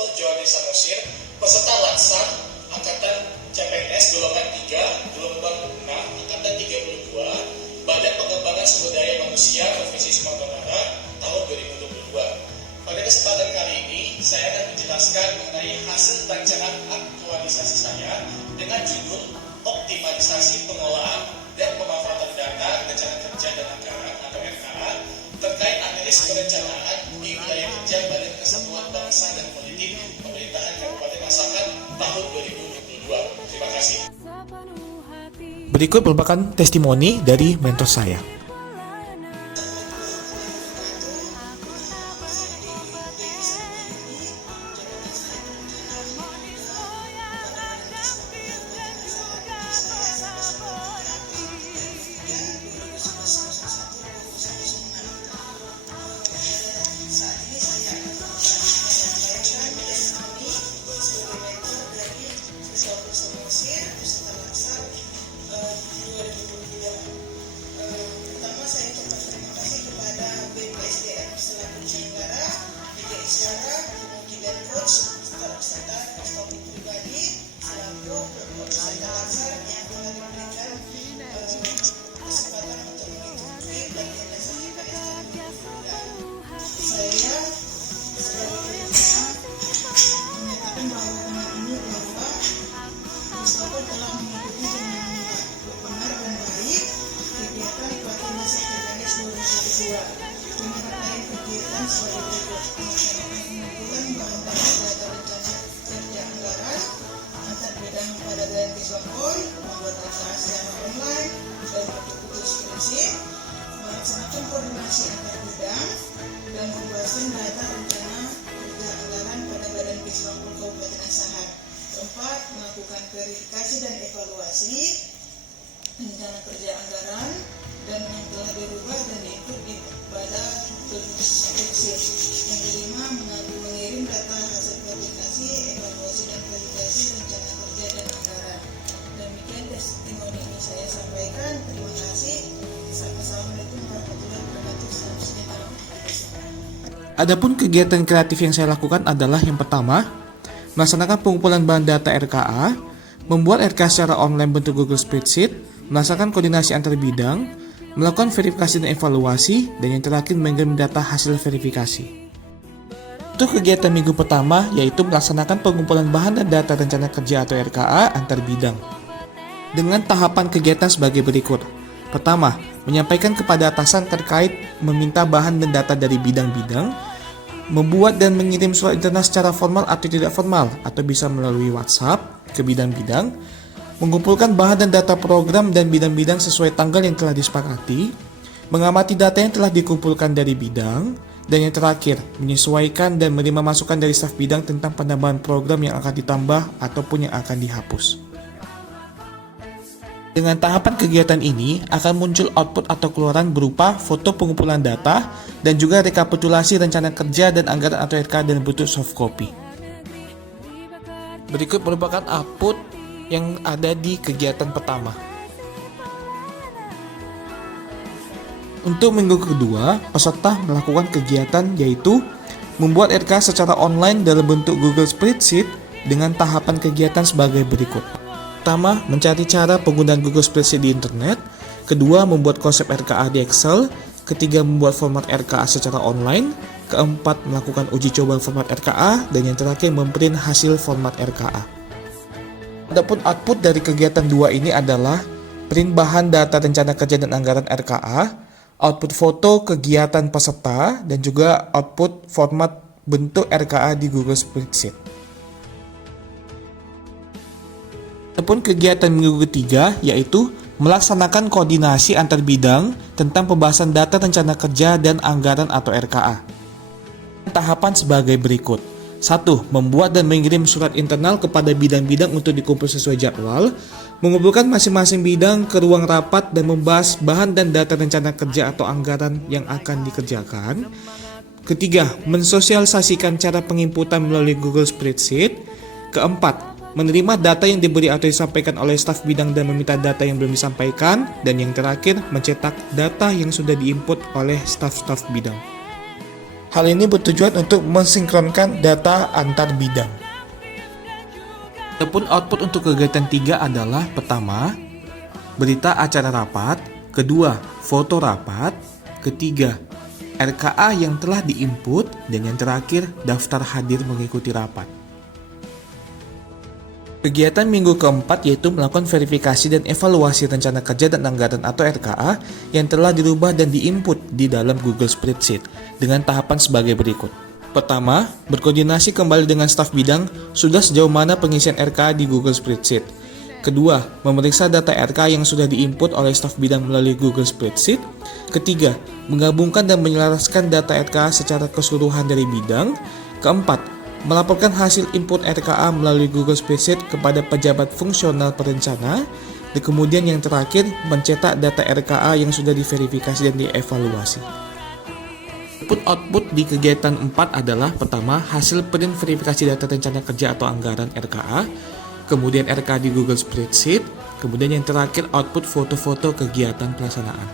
TOEFL Johannes Samosir, peserta Laksar Angkatan CPNS Gelombang 3, Gelombang 6, Angkatan 32, Badan Pengembangan Sumber Daya Manusia Provinsi Sumatera Barat tahun 2022. Pada kesempatan kali ini, saya akan menjelaskan mengenai hasil rancangan aktualisasi saya dengan judul Optimalisasi Pengolahan dan Pemanfaatan Data Rencana Kerja dan Anggaran atau RKA terkait analis perencanaan di wilayah kerja Badan Kesatuan Bangsa dan Politik Pemerintahan Kabupaten Masakan tahun 2022. Terima kasih. Berikut merupakan testimoni dari mentor saya. Melaksanakan koordinasi antar bidang dan pembahasan data rencana kerja anggaran pada Badan Kesbangpol Kabupaten Asahan. Keempat, melakukan verifikasi dan evaluasi rencana kerja anggaran dan yang telah dirubah dan diinput pada spreadsheet. Yang kelima, mengirim data hasil verifikasi, evaluasi dan verifikasi rencana kerja dan anggaran. Demikian testimoni ini saya sampaikan. Terima kasih. Assalamualaikum warahmatullahi wabarakatuh. Adapun kegiatan kreatif yang saya lakukan adalah yang pertama, melaksanakan pengumpulan bahan data RKA, membuat RKA secara online bentuk Google Spreadsheet, melaksanakan koordinasi antar bidang, melakukan verifikasi dan evaluasi, dan yang terakhir mengirim data hasil verifikasi. Untuk kegiatan minggu pertama yaitu melaksanakan pengumpulan bahan dan data rencana kerja atau RKA antar bidang. Dengan tahapan kegiatan sebagai berikut. Pertama, menyampaikan kepada atasan terkait meminta bahan dan data dari bidang-bidang, membuat dan mengirim surat internal secara formal atau tidak formal atau bisa melalui WhatsApp ke bidang-bidang, mengumpulkan bahan dan data program dan bidang-bidang sesuai tanggal yang telah disepakati, mengamati data yang telah dikumpulkan dari bidang, dan yang terakhir, menyesuaikan dan menerima masukan dari staf bidang tentang penambahan program yang akan ditambah ataupun yang akan dihapus. Dengan tahapan kegiatan ini akan muncul output atau keluaran berupa foto pengumpulan data dan juga rekapitulasi rencana kerja dan anggaran atau RK dan bentuk soft copy. Berikut merupakan output yang ada di kegiatan pertama. Untuk minggu kedua, peserta melakukan kegiatan yaitu membuat RK secara online dalam bentuk Google Spreadsheet dengan tahapan kegiatan sebagai berikut. Pertama, mencari cara penggunaan Google Spreadsheet di internet. Kedua, membuat konsep RKA di Excel. Ketiga, membuat format RKA secara online. Keempat, melakukan uji coba format RKA. Dan yang terakhir, memprint hasil format RKA. Adapun output dari kegiatan dua ini adalah print bahan data rencana kerja dan anggaran RKA, output foto kegiatan peserta, dan juga output format bentuk RKA di Google Spreadsheet. Adapun kegiatan minggu ketiga yaitu melaksanakan koordinasi antar bidang tentang pembahasan data rencana kerja dan anggaran atau RKA. Tahapan sebagai berikut. 1. Membuat dan mengirim surat internal kepada bidang-bidang untuk dikumpul sesuai jadwal, mengumpulkan masing-masing bidang ke ruang rapat dan membahas bahan dan data rencana kerja atau anggaran yang akan dikerjakan. Ketiga, mensosialisasikan cara penginputan melalui Google Spreadsheet. Keempat, menerima data yang diberi atau disampaikan oleh staf bidang dan meminta data yang belum disampaikan. Dan yang terakhir, mencetak data yang sudah diinput oleh staf-staf bidang. Hal ini bertujuan untuk mensinkronkan data antar bidang. Adapun output untuk kegiatan 3 adalah pertama, berita acara rapat, kedua, foto rapat, ketiga, RKA yang telah diinput, dan yang terakhir, daftar hadir mengikuti rapat. Kegiatan minggu keempat yaitu melakukan verifikasi dan evaluasi rencana kerja dan anggaran atau RKA yang telah dirubah dan diinput di dalam Google Spreadsheet dengan tahapan sebagai berikut. Pertama, berkoordinasi kembali dengan staf bidang sudah sejauh mana pengisian RKA di Google Spreadsheet. Kedua, memeriksa data RKA yang sudah diinput oleh staf bidang melalui Google Spreadsheet. Ketiga, menggabungkan dan menyelaraskan data RKA secara keseluruhan dari bidang. Keempat, melaporkan hasil input RKA melalui Google Spreadsheet kepada pejabat fungsional perencana. Dan kemudian yang terakhir, mencetak data RKA yang sudah diverifikasi dan dievaluasi. Output di kegiatan 4 adalah pertama, hasil print verifikasi data rencana kerja atau anggaran RKA, kemudian RKA di Google Spreadsheet, kemudian yang terakhir output foto-foto kegiatan pelaksanaan.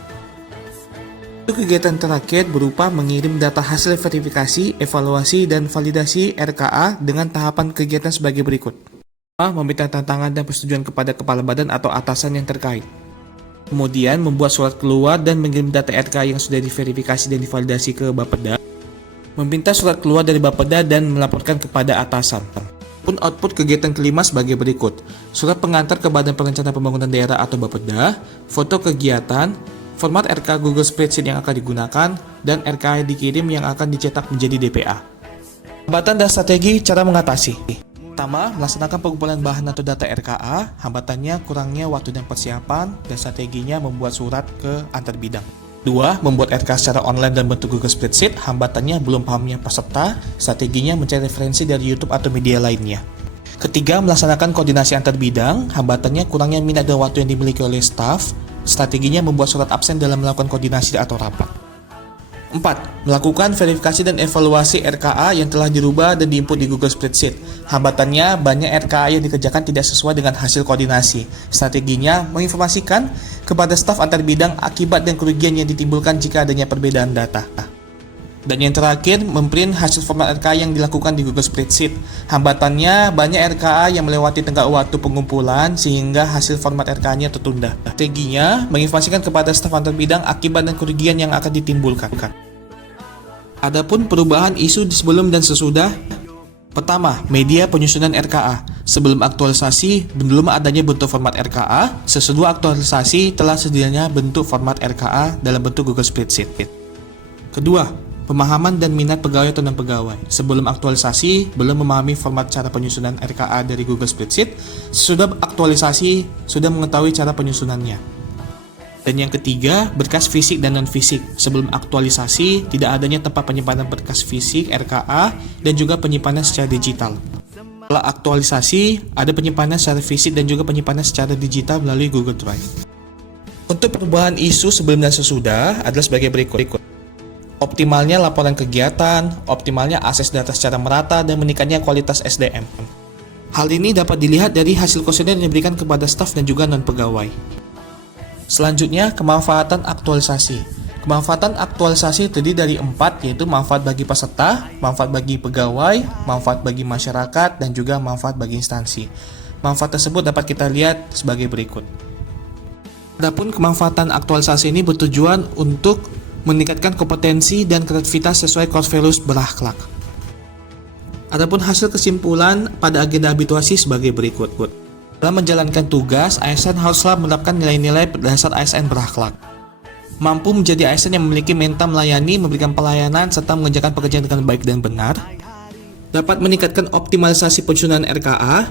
Untuk kegiatan terakhir berupa mengirim data hasil verifikasi, evaluasi, dan validasi RKA dengan tahapan kegiatan sebagai berikut. Meminta tantangan dan persetujuan kepada kepala badan atau atasan yang terkait. Kemudian membuat surat keluar dan mengirim data RKA yang sudah diverifikasi dan divalidasi ke Bapeda. Meminta surat keluar dari Bapeda dan melaporkan kepada atasan. Output kegiatan kelima sebagai berikut. Surat pengantar ke Badan Perencanaan Pembangunan Daerah atau Bapeda, foto kegiatan, format RKA Google Spreadsheet yang akan digunakan, dan RKA dikirim yang akan dicetak menjadi DPA. Hambatan dan strategi cara mengatasi. Pertama, melaksanakan pengumpulan bahan atau data RKA, hambatannya kurangnya waktu dan persiapan, dan strateginya membuat surat ke antar bidang. Dua, membuat RKA secara online dan bentuk Google Spreadsheet, hambatannya belum pahamnya peserta, strateginya mencari referensi dari YouTube atau media lainnya. Ketiga, melaksanakan koordinasi antar bidang, hambatannya kurangnya minat dan waktu yang dimiliki oleh staf, strateginya membuat surat absen dalam melakukan koordinasi atau rapat. 4. Melakukan verifikasi dan evaluasi RKA yang telah dirubah dan diinput di Google Spreadsheet. Hambatannya, banyak RKA yang dikerjakan tidak sesuai dengan hasil koordinasi. Strateginya, menginformasikan kepada staf antar bidang akibat dan kerugian yang ditimbulkan jika adanya perbedaan data. Dan yang terakhir, memprint hasil format RKA yang dilakukan di Google Spreadsheet. Hambatannya, banyak RKA yang melewati tenggat waktu pengumpulan sehingga hasil format RKA-nya tertunda. Strateginya, menginformasikan kepada staf antar bidang akibat dan kerugian yang akan ditimbulkan. Adapun perubahan isu di sebelum dan sesudah. Pertama, media penyusunan RKA. Sebelum aktualisasi, belum adanya bentuk format RKA. Sesudah aktualisasi, telah sedianya bentuk format RKA dalam bentuk Google Spreadsheet. Kedua, pemahaman dan minat pegawai atau non-pegawai. Sebelum aktualisasi, belum memahami format cara penyusunan RKA dari Google Spreadsheet. Sesudah aktualisasi, sudah mengetahui cara penyusunannya. Dan yang ketiga, berkas fisik dan non-fisik. Sebelum aktualisasi, tidak adanya tempat penyimpanan berkas fisik RKA dan juga penyimpanan secara digital. Setelah aktualisasi, ada penyimpanan secara fisik dan juga penyimpanan secara digital melalui Google Drive. Untuk perubahan isu sebelum dan sesudah adalah sebagai berikut. Optimalnya laporan kegiatan, optimalnya akses data secara merata, dan meningkatnya kualitas SDM. Hal ini dapat dilihat dari hasil kuesioner yang diberikan kepada staf dan juga non-pegawai. Selanjutnya, kemanfaatan aktualisasi. Kemanfaatan aktualisasi terdiri dari 4, yaitu manfaat bagi peserta, manfaat bagi pegawai, manfaat bagi masyarakat, dan juga manfaat bagi instansi. Manfaat tersebut dapat kita lihat sebagai berikut. Adapun kemanfaatan aktualisasi ini bertujuan untuk meningkatkan kompetensi dan kreativitas sesuai core values berakhlak. Adapun hasil kesimpulan pada agenda habituasi sebagai berikut. Dalam menjalankan tugas, ASN haruslah menerapkan nilai-nilai berdasar ASN berakhlak. Mampu menjadi ASN yang memiliki mental melayani, memberikan pelayanan, serta mengerjakan pekerjaan dengan baik dan benar. Dapat meningkatkan optimalisasi penyusunan RKA,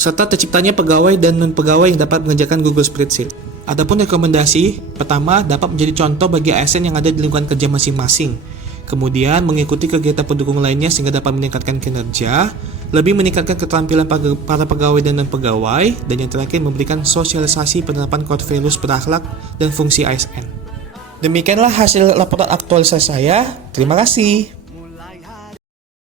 serta terciptanya pegawai dan non-pegawai yang dapat mengerjakan Google Spreadsheet. Adapun rekomendasi, pertama, dapat menjadi contoh bagi ASN yang ada di lingkungan kerja masing-masing. Kemudian, mengikuti kegiatan pendukung lainnya sehingga dapat meningkatkan kinerja, lebih meningkatkan keterampilan para pegawai dan non-pegawai, dan yang terakhir memberikan sosialisasi penerapan core values berakhlak dan fungsi ASN. Demikianlah hasil laporan aktualisasi saya. Terima kasih.